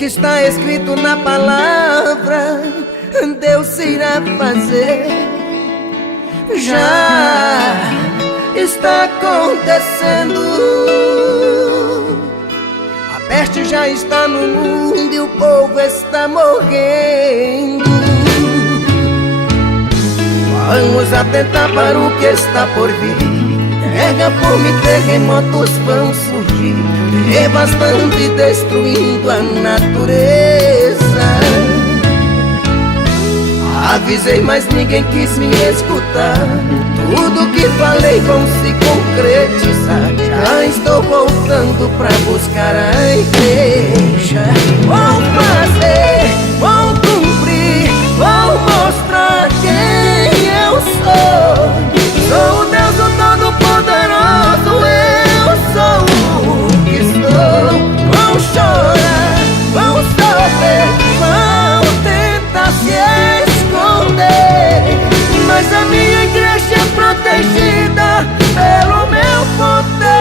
que está escrito na palavra, Deus irá fazer. Já está acontecendo. A peste já está no mundo e o povo está morrendo. Vamos atentar para o que está por vir. Guerra, fome, terremotos vão surgir, devastando e destruindo a natureza. Avisei, mas ninguém quis me escutar. Tudo que falei vão se concretizar. Já estou voltando pra buscar a igreja. Vou fazer, vou cumprir, vou mostrar quem eu sou. Sou o Deus o Todo-Poderoso, eu sou o que sou. Vão chorar, vão sofrer, vão tentar se esconder, mas a minha igreja é protegida pelo meu poder.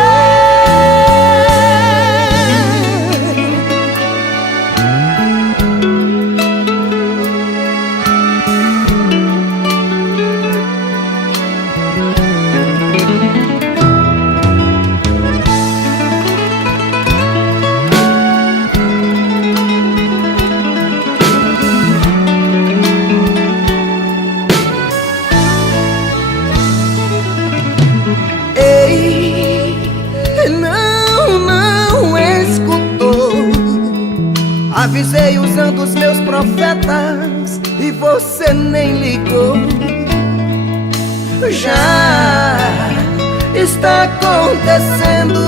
Avisei usando os meus profetas e você nem ligou. Já está acontecendo.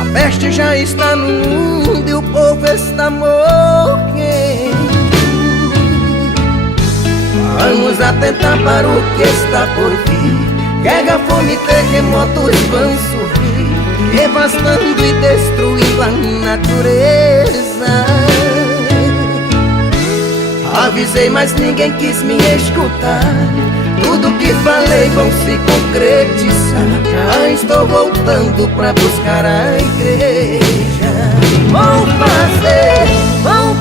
A peste já está no mundo e o povo está morrendo. Vamos atentar para o que está por vir. Guerra, fome, terremotos vão surgir, devastando e destruindo a natureza. Avisei, mas ninguém quis me escutar. Tudo que falei vão se concretizar. Já estou voltando pra buscar a igreja. Vou fazer, vou